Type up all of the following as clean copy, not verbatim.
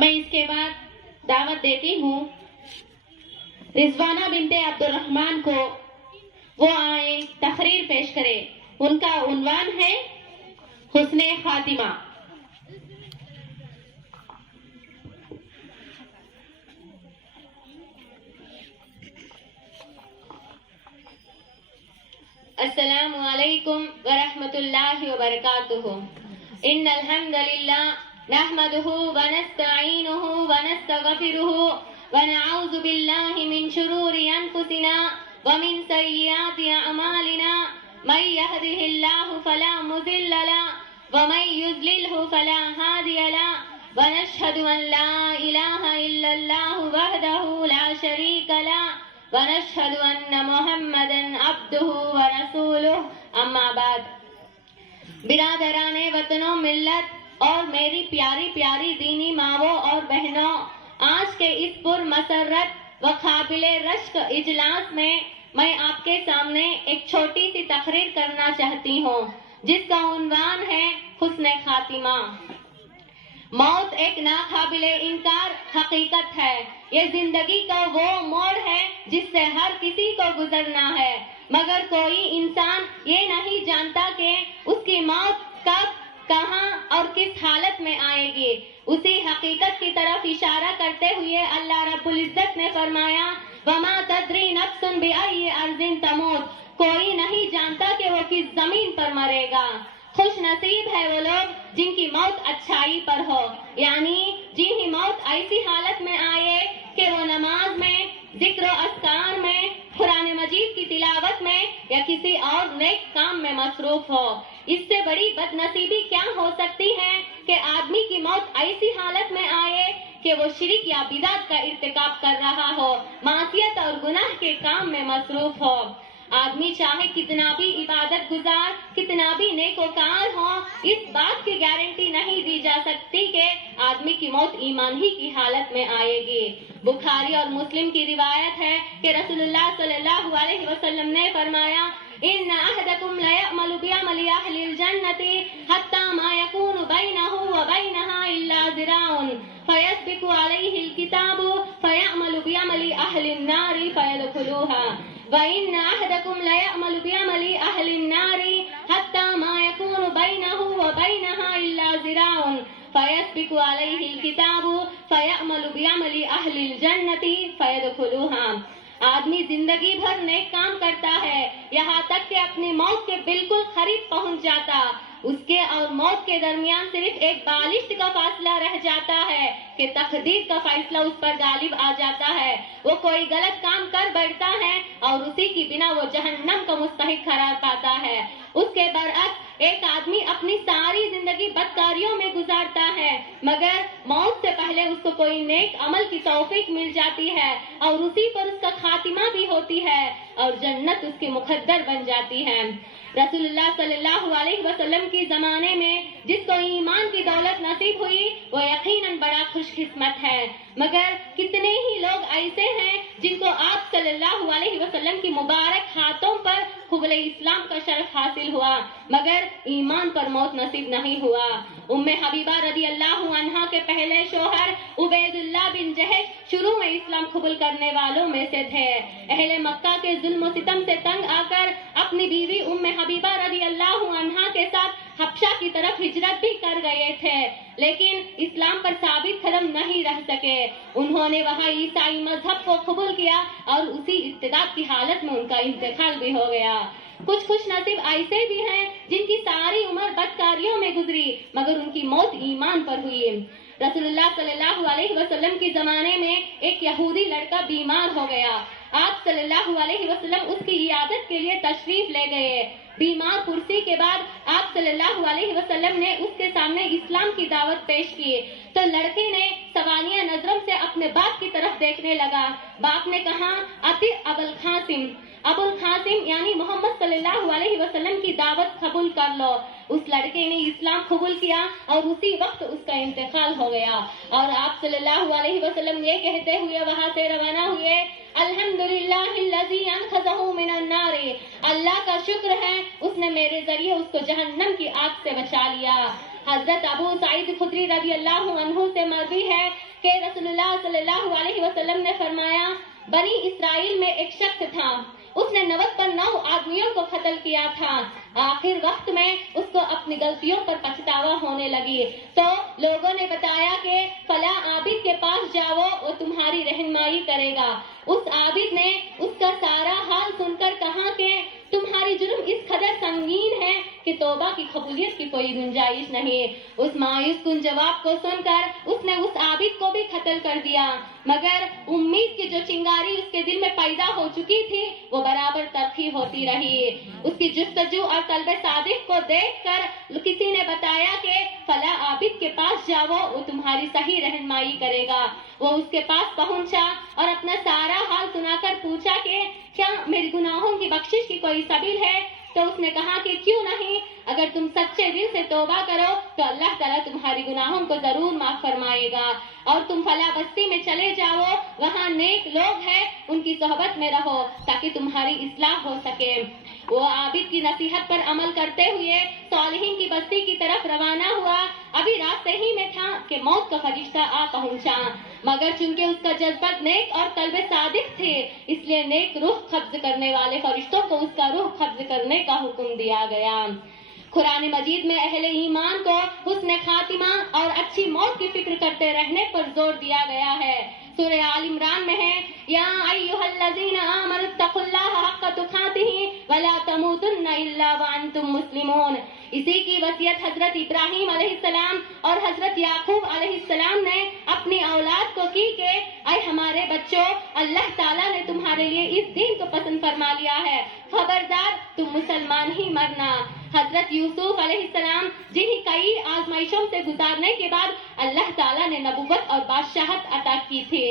میں اس کے بعد دعوت دیتی ہوں رضوانہ بنت عبدالرحمن کو، وہ آئے تقریر پیش کرے۔ ان کا عنوان ہے حسن خاتمہ۔ السلام علیکم ورحمۃ اللہ وبرکاتہ۔ ان الحمد للہ نحمده ونستعینه ونستغفره ونعوذ باللہ من شرور انفسنا ومن سیئات اعمالنا، من يهده الله فلا مضل له ومن يضلل فلا هادي له، ونشهد ان لا اله الا الله وحده لا شريك له، ونشهد ان محمدا عبده ورسوله۔ اما بعد، برادران وطن و ملت اور میری پیاری پیاری دینی ماؤں اور بہنوں، آج کے اس پر مسرت و قابل رشک اجلاس میں میں آپ کے سامنے ایک چھوٹی سی تقریر کرنا چاہتی ہوں، جس کا عنوان ہے حسن خاتمہ۔ موت ایک ناقابل انکار حقیقت ہے۔ یہ زندگی کا وہ موڑ ہے جس سے ہر کسی کو گزرنا ہے، مگر کوئی انسان یہ نہیں جانتا کہ اس کی موت کب، کہاں اور کس حالت میں آئے گی۔ اسی حقیقت کی طرف اشارہ کرتے ہوئے اللہ رب العزت نے فرمایا، وَمَا تَدْرِي نَفْسٌ بِأَيِّ أَرْضٍ تَمُوتُ، کوئی نہیں جانتا کہ وہ کس زمین پر مرے گا۔ خوش نصیب ہے وہ لوگ جن کی موت اچھائی پر ہو، یعنی جن کی موت ایسی حالت میں آئے کہ وہ نماز میں، ذکر و اذکار میں، قرآن مجید کی تلاوت میں یا کسی اور نیک کام میں مصروف ہو۔ اس سے بڑی بد نصیبی کیا ہو سکتی ہے کہ آدمی کی موت ایسی حالت میں آئے کہ وہ شرک یا بدعت کا ارتکاب کر رہا ہو، معصیت اور گناہ کے کام میں مصروف ہو۔ آدمی چاہے کتنا بھی عبادت گزار، کتنا بھی نیکوکار ہو، اس بات کی گارنٹی نہیں دی جا سکتی کہ آدمی کی موت ایمان ہی کی حالت میں آئے گی۔ بخاری اور مسلم کی روایت ہے کہ رسول اللہ صلی اللہ علیہ وسلم نے فرمایا، ان احدکم لیعمل بعمل اہل الجنۃ حتی ما یکون بینہ وبینہا الا ذراع فیسبق علیہ الکتاب فیعمل بعمل اہل النار فیدخلوها، وَإِنَّ أَحَدَكُمْ لَيَعْمَلُ بِعَمَلِ أَهْلِ النَّارِ حَتَّى مَا يَكُونُ بَيْنَهُ وَبَيْنَهَا إِلَّا ذِرَاعٌ فَيَسْبِقُ عَلَيْهِ الْكِتَابُ فَيَعْمَلُ بِعَمَلِ أَهْلِ الْجَنَّةِ فَيَدْخُلُوهَا۔ آدمی زندگی بھر نیک کام کرتا ہے، یہاں تک کہ اپنی موت کے بالکل قریب پہنچ جاتا، اس کے اور موت کے درمیان صرف ایک بالشت کا فاصلہ رہ جاتا ہے کہ تقدیر کا فیصلہ اس پر غالب آ جاتا ہے۔ وہ کوئی غلط کام کر بیٹھتا ہے اور اسی کی بنا وہ جہنم کا مستحق قرار پاتا ہے۔ اس کے برعکس ایک آدمی اپنی ساری زندگی بدکاریوں میں گزارتا ہے، مگر موت سے پہلے اس کو کوئی نیک عمل کی توفیق مل جاتی ہے اور اسی پر اس کا خاتمہ بھی ہوتی ہے اور جنت اس کی مقدر بن جاتی ہے۔ رسول اللہ صلی اللہ علیہ وسلم کی زمانے میں جس کو ایمان کی دولت نصیب ہوئی وہ یقیناً بڑا خوش قسمت ہے، مگر کتنے ہی لوگ ایسے ہیں جن کو آپ صلی اللہ علیہ وسلم کی مبارک ہاتھوں پر قبول اسلام کا شرف حاصل ہوا، مگر ایمان پر موت نصیب نہیں ہوا۔ ام حبیبہ رضی اللہ عنہا کے پہلے شوہر عبید اللہ بن جہش شروع میں اسلام قبول کرنے والوں میں سے تھے۔ اہل مکہ کے ظلم و ستم سے تنگ آ کر اپنی بیوی ام حبیبہ رضی اللہ عنہا کے ساتھ حبشہ کی طرف ہجرت بھی کر گئے تھے، لیکن اسلام پر ثابت قدم نہیں رہ سکے۔ انہوں نے وہاں عیسائی مذہب کو قبول کیا اور اسی ارتداد کی حالت میں ان کا انتقال بھی ہو گیا۔ کچھ خوش نصیب ایسے بھی ہیں جن کی ساری عمر بدکاریوں میں گزری مگر ان کی موت ایمان پر ہوئی۔ رسول اللہ صلی اللہ علیہ وسلم کے زمانے میں ایک یہودی لڑکا بیمار ہو گیا۔ آپ صلی اللہ علیہ وسلم اس کی عیادت کے لیے تشریف لے گئے۔ بیمار پرسی کے بعد آپ صلی اللہ علیہ وسلم نے اس کے سامنے اسلام کی دعوت پیش کی تو لڑکے نے سوالیہ نظروں سے اپنے باپ کی طرف دیکھنے لگا۔ باپ نے کہا، اطیع ابو القاسم، ابو القاسم یعنی محمد صلی اللہ علیہ وسلم کی دعوت قبول کر لو۔ اس لڑکے نے اسلام قبول کیا اور اسی وقت اس کا انتقال ہو گیا، اور آپ صلی اللہ علیہ وسلم یہ کہتے ہوئے وہاں سے روانہ ہوئے، الحمدللہ الذی انقذہ من النار، اللہ کا شکر ہے اس نے میرے ذریعے اس کو جہنم کی آگ سے بچا لیا۔ حضرت ابو سعید خدری رضی اللہ عنہ سے مروی ہے کہ رسول اللہ صلی اللہ علیہ وسلم نے فرمایا بنی اسرائیل میں ایک شخص تھا، اس نے 99 آدمیوں کو قتل کیا تھا، آخر وقت میں اس کو اپنی غلطیوں پر پچھتاوا ہونے لگی تو لوگوں نے بتایا کہ فلاں عابد کے پاس جاؤ، وہ تمہاری رہنمائی کرے گا۔ اس عابد نے اس کا سارا حال سن کر کہا کہ تمہاری جرم اس قدر سنگین ہے کہ توبہ کی قبولیت کی کوئی گنجائش نہیں۔ اس مایوس کن جواب کو سن کر اس نے اس عابد کو بھی قتل کر دیا، مگر امید کی جو چنگاری اس کے دل میں پیدا ہو چکی تھی وہ برابر ترقی ہوتی رہی۔ اس کی جستجو اور طلب صادق کو دیکھ کر کسی نے بتایا کہ فلاں عابد کے پاس جاؤ، وہ تمہاری صحیح رہنمائی کرے گا۔ وہ اس کے پاس پہنچا اور اپنا سارا حال سنا کر پوچھا کہ کیا میری گناہوں کی بخشش کی کوئی سبیل ہے؟ تو اس نے کہا کہ کیوں نہیں، اگر تم سچے دل سے توبہ کرو تو اللہ تعالیٰ تمہاری گناہوں کو ضرور معاف فرمائے گا، اور تم فلاں بستی میں چلے جاؤ، وہاں نیک لوگ ہیں، ان کی صحبت میں رہو تاکہ تمہاری اصلاح ہو سکے۔ وہ عابد کی نصیحت پر عمل کرتے ہوئے صالحین کی بستی کی طرف روانہ ہوا۔ ابھی راستے ہی میں تھا کہ موت کا فرشتہ آ پہنچا، مگر چونکہ اس کا جذبات نیک اور قلب صادق تھے اس لیے نیک روح قبض کرنے والے فرشتوں کو اس کا روح قبض کرنے کا حکم دیا گیا۔ قرآن مجید میں اہل ایمان کو حسن خاتمہ اور اچھی موت کی فکر کرتے رہنے پر زور دیا گیا ہے۔ سورہ آل عمران میں ہے یا ایھا الذین آمنوا اتقوا اللہ حق تقاتہ ولا تموتن الا وانتم مسلمون۔ اسی کی وصیت حضرت ابراہیم علیہ السلام اور حضرت یعقوب علیہ السلام نے اپنی اولاد کو کی کہ اے ہمارے بچوں، اللہ تعالیٰ نے تمہارے لیے اس دین کو پسند فرما لیا ہے، خبردار تم مسلمان ہی مرنا۔ حضرت یوسف علیہ السلام جنہیں کئی آزمائشوں سے گزارنے کے بعد اللہ تعالیٰ نے نبوت اور بادشاہت عطا کی تھی،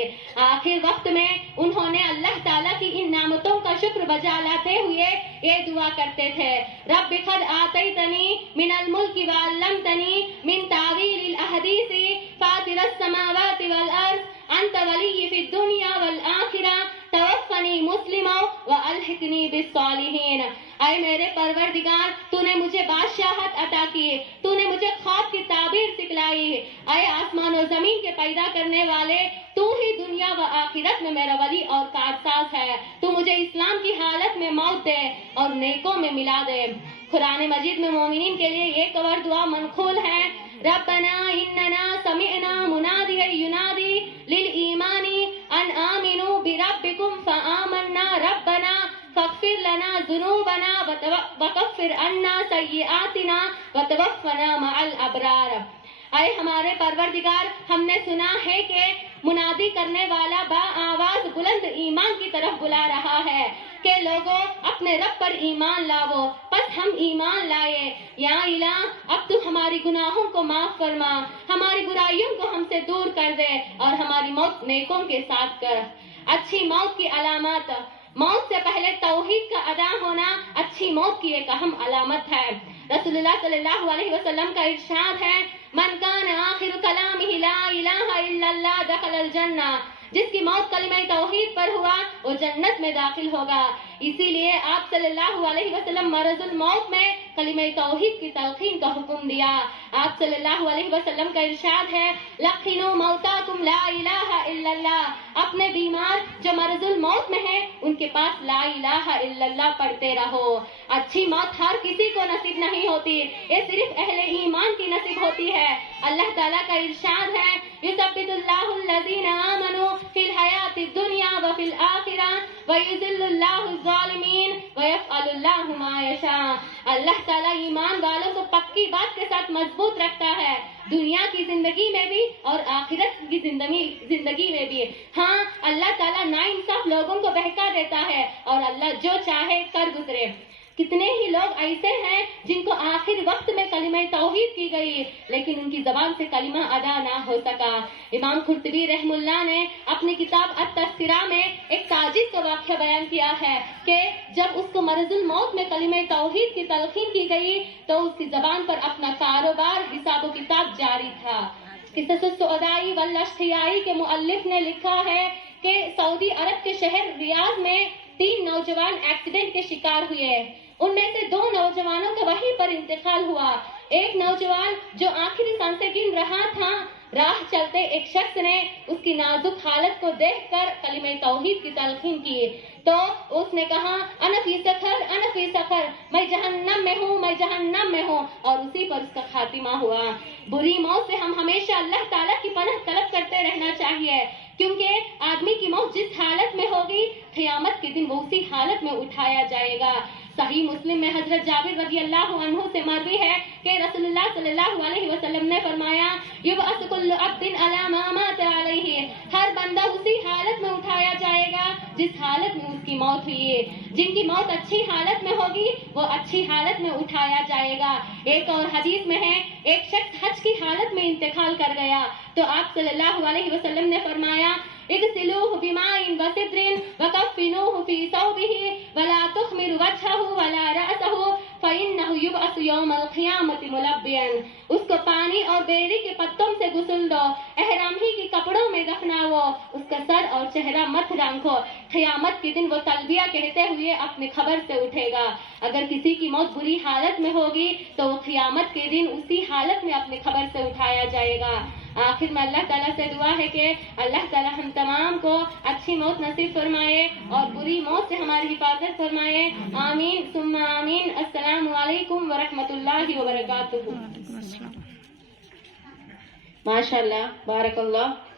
آخر وقت میں انہوں نے اللہ تعالیٰ کی ان نعمتوں کا شکر بجا لاتے ہوئے یہ دعا کرتے تھے رب قد آتیتنی من الملک وعلمتنی من تعویل الاحادیث فاطر السماوات والارض انت ولی فی الدنیا والآخرہ توفنی مسلما والحقنی بالصالحین۔ اے میرے پروردگار، تو نے مجھے بادشاہت عطا کی، تو نے مجھے خواب کی تعبیر سکھلائی، اے آسمان و زمین کے پیدا کرنے والے، تو ہی دنیا و آخرت میں میرا ولی اور کارساز ہے، تو مجھے اسلام کی حالت میں موت دے اور نیکوں میں ملا دے۔ قرآن مجید میں مومنین کے لیے یہ کور دعا منقول ہے ربنا اننا سمعنا منادیا ینادی للایمان ان آمنوا بربکم فآمنا ربنا فاغفر لنا ذنوبنا وکفر عنا سیئاتنا وتوفنا مع الابرار۔ اے ہمارے پروردگار، ہم نے سنا ہے کہ منادی کرنے والا با آواز بلند ایمان کی طرف بلا رہا ہے کہ لوگوں اپنے رب پر ایمان لاؤ، پس ہم ایمان لائے۔ یا الہ، اب تو ہماری گناہوں کو معاف فرما، ہماری برائیوں کو ہم سے دور کر دے اور ہماری موت نیکوں کے ساتھ کر۔ اچھی موت کی علامات۔ موت سے پہلے توحید کا ادا ہونا اچھی موت کی ایک اہم علامت ہے۔ رسول اللہ صلی اللہ علیہ وسلم کا ارشاد ہے من کان آخر کلامہ لا الہ الا اللہ دخل الجنہ، جس کی موت کلمہ توحید پر ہوا وہ جنت میں داخل ہوگا۔ اسی لیے آپ صلی اللہ علیہ وسلم مرض الموت میں کلمہ توحید کی تلقین کا حکم دیا۔ آپ صلی اللہ علیہ وسلم کا ارشاد ہے لقنوا موتاکم لا الہ الا اللہ، اپنے بیمار جو مرض الموت میں ہیں ان کے پاس لا الہ الا اللہ پڑھتے رہو۔ اچھی موت ہر کسی کو نصیب نہیں ہوتی، یہ صرف اہل ایمان کی نصیب ہوتی ہے۔ اللہ تعالیٰ کا ارشاد ہے یثبت اللہ الذین آمنوا فی الحیاۃ الدنیا وفی الآخرہ ویذل اللہ الظالمین ویفعل اللہ ما یشاء۔ اللہ تعالیٰ ایمان والوں کو پکی بات کے ساتھ مضبوط رکھتا ہے، دنیا کی زندگی میں بھی اور آخرت کی زندگی میں بھی۔ ہاں، اللہ تعالیٰ ناانصاف لوگوں کو بہکا دیتا ہے اور اللہ جو چاہے کر گزرے۔ کتنے ہی لوگ ایسے ہیں جن کو آخر وقت میں کلمہ توحید کی گئی لیکن ان کی زبان سے کلمہ ادا نہ ہو سکا۔ امام قرطبی رحم اللہ نے اپنی کتاب التذکرہ میں ایک تاجر کا واقعہ بیان کیا ہے کہ جب اس کو مرض الموت میں کلمہ توحید کی تلقین کی گئی تو اس کی زبان پر اپنا کاروبار حساب و کتاب جاری تھا۔ قصص السعدائی والاشتیائی کے مؤلف نے لکھا ہے کہ سعودی عرب کے شہر ریاض میں 3 نوجوان ایکسیڈنٹ کے شکار ہوئے، ان میں سے 2 نوجوانوں کا وہیں پر انتقال ہوا۔ ایک نوجوان جو آخری سانسیں گن رہا تھا راہ چلتے ایک شخص نے اس کی نازک حالت کو دیکھ کر کلمہ توحید کی تلقین کی تو اس نے کہا انا فی سقر، میں جہنم میں ہوں، میں جہنم میں ہوں، اور اسی پر اس کا خاتمہ ہوا۔ بری موت سے ہم ہمیشہ اللہ تعالیٰ کی پناہ طلب کرتے رہنا چاہیے، کیونکہ آدمی کی موت جس حالت میں ہوگی قیامت کے دن وہ اسی حالت میں اٹھایا جائے گا۔ صحیح مسلم میں حضرت جابر رضی اللہ عنہ سے مروی ہے کہ رسول اللہ صلی اللہ علیہ وسلم نے فرمایا یبعث کل عبد علی ما مات علیہ، ہر بندہ اسی حالت میں اٹھایا جائے گا جس حالت میں اس کی موت ہوئی ہے۔ جن کی موت اچھی حالت میں ہوگی وہ اچھی حالت میں اٹھایا جائے گا۔ ایک اور حدیث میں ہے ایک شخص حج کی حالت میں انتقال کر گیا تو آپ صلی اللہ علیہ وسلم نے فرمایا اغسلوه بماء وسدر وكفنوه في ثوبه ولا تخمر وجهه ولا رأسه فإنه يبعث يوم القيامة ملبيا۔ اس کو پانی اور بیری کے پتوں سے غسل دو، احرام ہی کے کپڑوں میں دفناؤ، اس کا سر اور چہرہ مت رنگو، قیامت کے دن وہ تلبیہ کہتے ہوئے اپنے خبر سے اٹھے گا۔ اگر کسی کی موت بری حالت میں ہوگی تو وہ قیامت کے دن اسی حالت میں اپنے خبر سے اٹھایا جائے گا۔ آخر میں اللہ تعالیٰ سے دعا ہے کہ اللہ تعالیٰ ہم تمام کو اچھی موت نصیب فرمائے اور بری موت سے ہماری حفاظت فرمائے، آمین ثم آمین۔ السلام علیکم ورحمۃ اللہ وبرکاتہ۔ ماشاء اللہ، بارک اللہ۔